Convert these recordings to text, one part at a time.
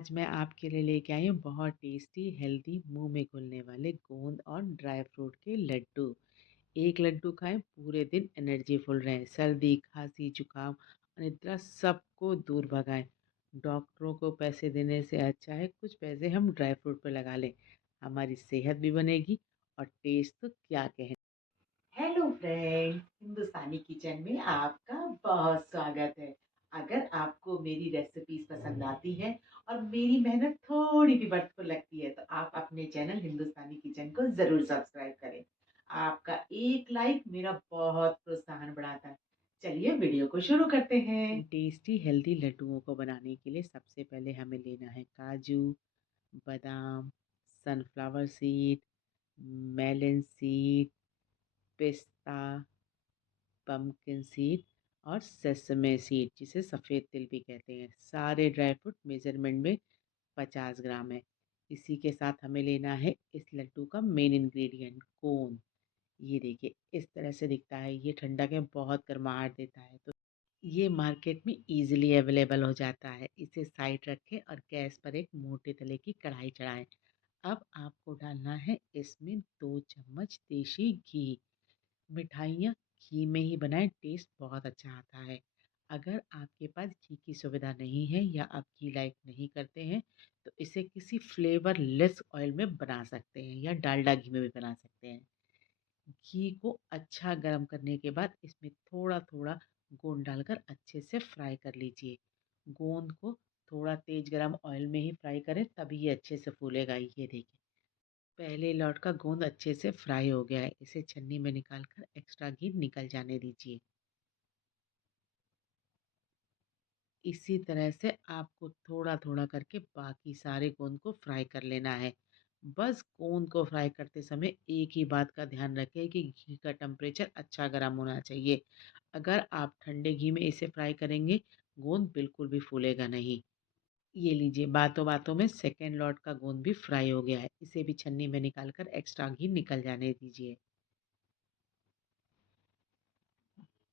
आज मैं आपके लिए लेके आई हूँ बहुत टेस्टी हेल्दी मुंह में घुलने वाले गोंद और ड्राई फ्रूट के लड्डू। एक लड्डू खाएं पूरे दिन एनर्जी फुल रहें, सर्दी खांसी जुकाम और निद्रा सबको दूर भगाएं। डॉक्टरों को पैसे देने से अच्छा है कुछ पैसे हम ड्राई फ्रूट पे लगा लें। हमारी सेहत भी बनेगी और टेस्ट तो क्या कहने। हेलो फ्रेंड, हिंदुस्तानी किचन में आपका बहुत स्वागत है। अगर आपको मेरी रेसिपीज पसंद आती है और मेरी मेहनत थोड़ी भी वक्त लगती है तो आप अपने चैनल हिंदुस्तानी किचन को जरूर सब्सक्राइब करें। आपका एक लाइक मेरा बहुत प्रोत्साहन बढ़ाता है। चलिए वीडियो को शुरू करते हैं। टेस्टी हेल्दी लड्डुओं को बनाने के लिए सबसे पहले हमें लेना है काजू, बादाम, सनफ्लावर सीड, मेलन सीड, पिस्ता, पम्पकिन सीड और सेसमे सीड जिसे सफ़ेद तिल भी कहते हैं। सारे ड्राई फ्रूट मेजरमेंट में 50 ग्राम है। इसी के साथ हमें लेना है इस लड्डू का मेन इंग्रेडिएंट गोंद। ये देखिए इस तरह से दिखता है। ये ठंडक में बहुत गर्माहट देता है तो ये मार्केट में इजीली अवेलेबल हो जाता है। इसे साइड रखें और गैस पर एक मोटे तले की कढ़ाई चढ़ाएं। अब आपको डालना है इसमें 2 चम्मच देसी घी। मिठाइयाँ घी में ही बनाएं, टेस्ट बहुत अच्छा आता है। अगर आपके पास घी की सुविधा नहीं है या आप घी लाइक नहीं करते हैं तो इसे किसी फ्लेवर लेस ऑयल में बना सकते हैं या डालडा घी में भी बना सकते हैं। घी को अच्छा गर्म करने के बाद इसमें थोड़ा थोड़ा गोंद डालकर अच्छे से फ्राई कर लीजिए। गोंद को थोड़ा तेज गरम ऑयल में ही फ्राई करें तभी ये अच्छे से फूलेगा। ये देखिए पहले लौट का गोंद अच्छे से फ्राई हो गया है। इसे छन्नी में निकालकर एक्स्ट्रा घी निकल जाने दीजिए। इसी तरह से आपको थोड़ा थोड़ा करके बाकी सारे गोंद को फ्राई कर लेना है। बस गोंद को फ्राई करते समय एक ही बात का ध्यान रखें कि घी का टेम्परेचर अच्छा गर्म होना चाहिए। अगर आप ठंडे घी में इसे फ्राई करेंगे गोंद बिल्कुल भी फूलेगा नहीं। ये लीजिए बातों बातों में सेकेंड लॉट का गोंद भी फ्राई हो गया है। इसे भी छन्नी में निकालकर एक्स्ट्रा घी निकल जाने दीजिए।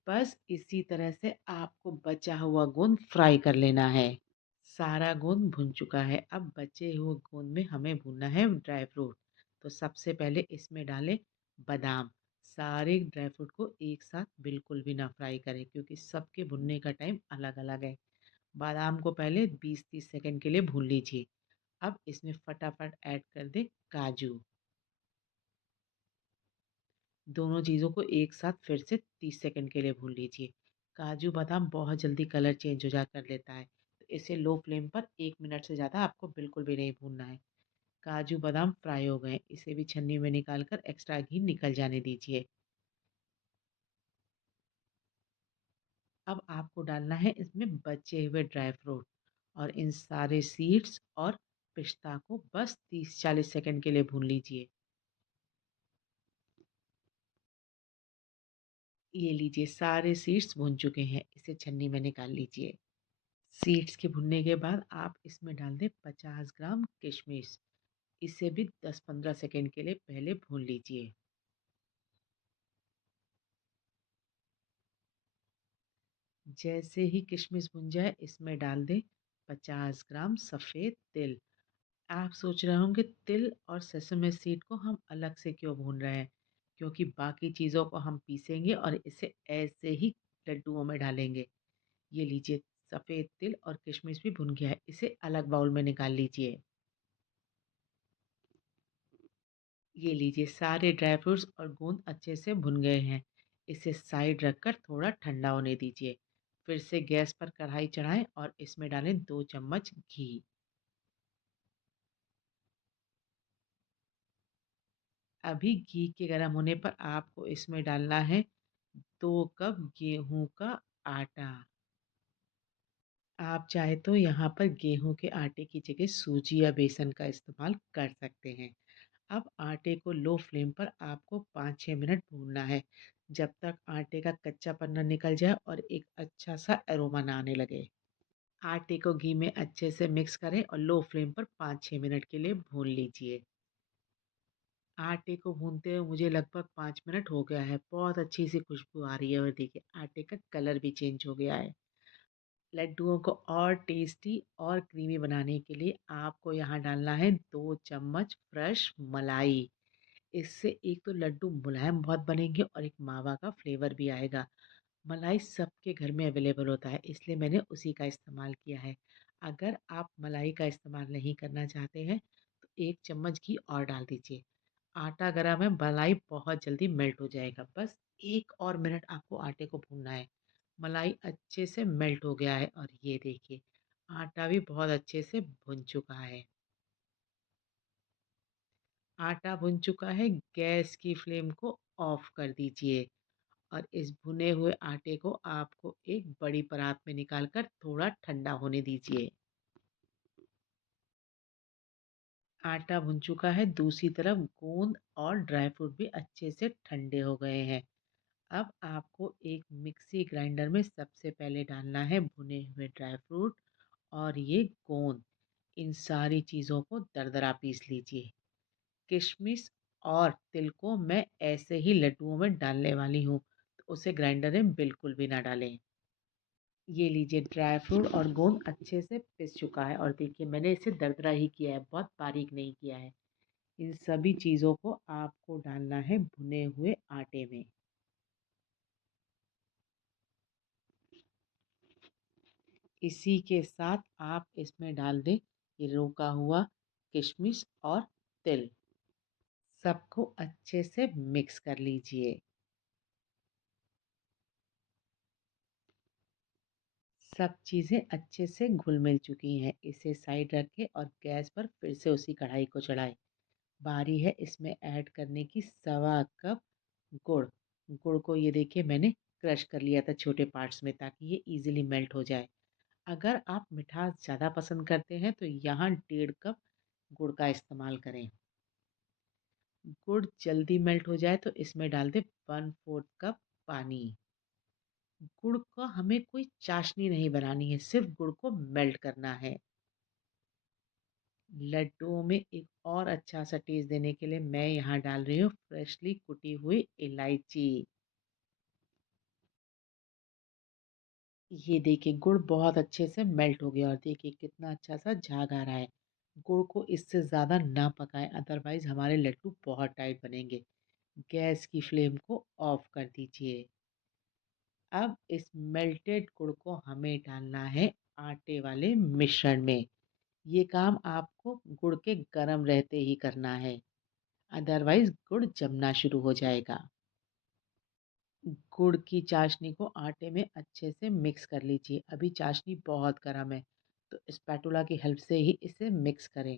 बस इसी तरह से आपको बचा हुआ गोंद फ्राई कर लेना है। सारा गोंद भुन चुका है। अब बचे हुए गोंद में हमें भूनना है ड्राई फ्रूट। तो सबसे पहले इसमें डालें बादाम। सारे ड्राई फ्रूट को एक साथ बिल्कुल भी ना फ्राई करें क्योंकि सबके भुनने का टाइम अलग अलग है। बादाम को पहले 20-30 सेकंड के लिए भून लीजिए। अब इसमें फटाफट ऐड कर दें काजू। दोनों चीज़ों को एक साथ फिर से 30 सेकंड के लिए भून लीजिए। काजू बादाम बहुत जल्दी कलर चेंज हो जा कर लेता है तो इसे लो फ्लेम पर 1 मिनट से ज़्यादा आपको बिल्कुल भी नहीं भूनना है। काजू बादाम फ्राई हो गए, इसे भी छन्नी में निकाल कर एक्स्ट्रा घी निकल जाने दीजिए। अब आपको डालना है इसमें बचे हुए ड्राई फ्रूट और इन सारे सीड्स और पिस्ता को बस 30-40 सेकंड के लिए भून लीजिए। ये लीजिए सारे सीड्स भून चुके हैं, इसे छन्नी में निकाल लीजिए। सीड्स के भुनने के बाद आप इसमें डाल दें 50 ग्राम किशमिश। इसे भी 10-15 सेकंड के लिए पहले भून लीजिए। जैसे ही किशमिश भुन जाए इसमें डाल दें 50 ग्राम सफ़ेद तिल। आप सोच रहे होंगे तिल और सेसमे सीड को हम अलग से क्यों भून रहे हैं, क्योंकि बाकी चीज़ों को हम पीसेंगे और इसे ऐसे ही लड्डुओं में डालेंगे। ये लीजिए सफ़ेद तिल और किशमिश भी भुन गया है, इसे अलग बाउल में निकाल लीजिए। ये लीजिए सारे ड्राई फ्रूट्स और गोंद अच्छे से भुन गए हैं। इसे साइड रखकर थोड़ा ठंडा होने दीजिए। फिर से गैस पर कढ़ाई चढ़ाएं और इसमें डालें 2 चम्मच घी। अभी घी के गर्म होने पर आपको इसमें डालना है 2 कप गेहूं का आटा। आप चाहे तो यहाँ पर गेहूं के आटे की जगह सूजी या बेसन का इस्तेमाल कर सकते हैं। अब आटे को लो फ्लेम पर आपको 5-6 मिनट भूनना है जब तक आटे का कच्चापन न निकल जाए और एक अच्छा सा अरोमा ना आने लगे। आटे को घी में अच्छे से मिक्स करें और लो फ्लेम पर 5-6 मिनट के लिए भून लीजिए। आटे को भूनते हुए मुझे लगभग 5 मिनट हो गया है। बहुत अच्छी सी खुशबू आ रही है और देखिए आटे का कलर भी चेंज हो गया है। लड्डुओं को और टेस्टी और क्रीमी बनाने के लिए आपको यहाँ डालना है 2 चम्मच फ्रेश मलाई। इससे एक तो लड्डू मुलायम बहुत बनेंगे और एक मावा का फ्लेवर भी आएगा। मलाई सबके घर में अवेलेबल होता है, इसलिए मैंने उसी का इस्तेमाल किया है। अगर आप मलाई का इस्तेमाल नहीं करना चाहते हैं तो 1 चम्मच घी और डाल दीजिए। आटा गरम है, मलाई बहुत जल्दी मेल्ट हो जाएगा। बस 1 और मिनट आपको आटे को भूनना है। मलाई अच्छे से मेल्ट हो गया है और ये देखिए आटा भी बहुत अच्छे से भुन चुका है। आटा भुन चुका है, गैस की फ्लेम को ऑफ कर दीजिए और इस भुने हुए आटे को आपको एक बड़ी परात में निकालकर थोड़ा ठंडा होने दीजिए। आटा भुन चुका है, दूसरी तरफ गोंद और ड्राई फ्रूट भी अच्छे से ठंडे हो गए हैं। अब आपको एक मिक्सी ग्राइंडर में सबसे पहले डालना है भुने हुए ड्राई फ्रूट और ये गोंद। इन सारी चीज़ों को दरदरा पीस लीजिए। किशमिश और तिल को मैं ऐसे ही लड्डुओं में डालने वाली हूँ, तो उसे ग्राइंडर में बिल्कुल भी ना डालें। ये लीजिए ड्राई फ्रूट और गोंद अच्छे से पिस चुका है और देखिए मैंने इसे दरदरा ही किया है, बहुत बारीक नहीं किया है। इन सभी चीज़ों को आपको डालना है भुने हुए आटे में। इसी के साथ आप इसमें डाल दें ये रोका हुआ किशमिश और तिल। सबको अच्छे से मिक्स कर लीजिए। सब चीज़ें अच्छे से घुल-मिल चुकी हैं। इसे साइड रखें और गैस पर फिर से उसी कढ़ाई को चढ़ाएँ। बारी है इसमें ऐड करने की सवा कप गुड़। गुड़ को ये देखिए मैंने क्रश कर लिया था छोटे पार्ट्स में ताकि ये ईज़िली मेल्ट हो जाए। अगर आप मिठास ज़्यादा पसंद करते हैं तो यहाँ 1.5 कप गुड़ का इस्तेमाल करें। गुड़ जल्दी मेल्ट हो जाए तो इसमें डाल दें 1/4 कप पानी। गुड़ का हमें कोई चाशनी नहीं बनानी है, सिर्फ़ गुड़ को मेल्ट करना है। लड्डुओं में एक और अच्छा-सा टेस्ट देने के लिए मैं यहाँ डाल रही हूँ फ्रेशली कुटी हुई इलायची। ये देखिए गुड़ बहुत अच्छे से मेल्ट हो गया और देखिए कितना अच्छा-सा झाग आ रहा है। गुड़ को इससे ज़्यादा ना पकाएँ अदरवाइज़ हमारे लड्डू बहुत टाइट बनेंगे। गैस की फ्लेम को ऑफ कर दीजिए। अब इस मेल्टेड गुड़ को हमें डालना है आटे वाले मिश्रण में। ये काम आपको गुड़ के गरम रहते ही करना है, अदरवाइज़ गुड़ जमना शुरू हो जाएगा। गुड़ की चाशनी को आटे में अच्छे से मिक्स कर लीजिए। अभी चाशनी बहुत गरम है, तो स्पैटुला की हेल्प से ही इसे मिक्स करें।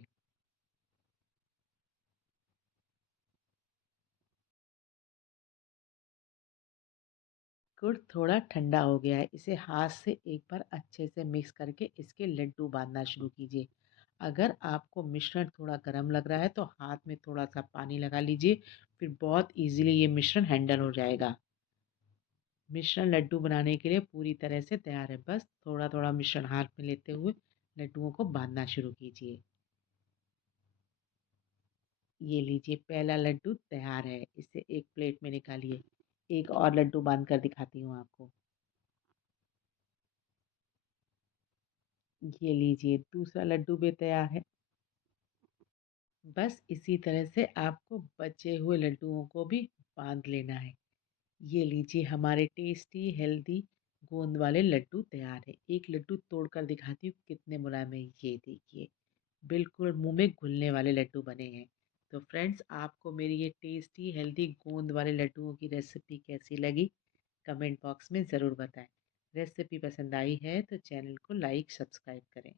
गुड़ थोड़ा ठंडा हो गया है, इसे हाथ से एक बार अच्छे से मिक्स करके इसके लड्डू बाँधना शुरू कीजिए। अगर आपको मिश्रण थोड़ा गरम लग रहा है तो हाथ में थोड़ा-सा पानी लगा लीजिए, फिर बहुत ईज़िली ये मिश्रण हैंडल हो जाएगा। मिश्रण लड्डू बनाने के लिए पूरी तरह से तैयार है, बस थोड़ा-थोड़ा मिश्रण हाथ में लेते हुए लड्डुओं को बाँधना शुरू कीजिए। ये लीजिए पहला लड्डू तैयार है, इसे एक प्लेट में निकालिए। एक और लड्डू बाँध कर दिखाती हूँ आपको। ये लीजिए दूसरा लड्डू भी तैयार है। बस इसी तरह से आपको बचे हुए लड्डुओं को भी बाँध लेना है। ये लीजिए हमारे टेस्टी हेल्दी गोंद वाले लड्डू तैयार है। एक लड्डू तोड़कर दिखाती हूँ कितने मुलायम है, ये देखिए। बिल्कुल मुँह में घुलने वाले लड्डू बने हैं। तो फ्रेंड्स आपको मेरी ये टेस्टी हेल्दी गोंद वाले लड्डुओं की रेसिपी कैसी लगी? कमेंट बॉक्स में ज़रूर बताएँ। रेसिपी पसंद आई है तो चैनल को लाइक सब्सक्राइब करें।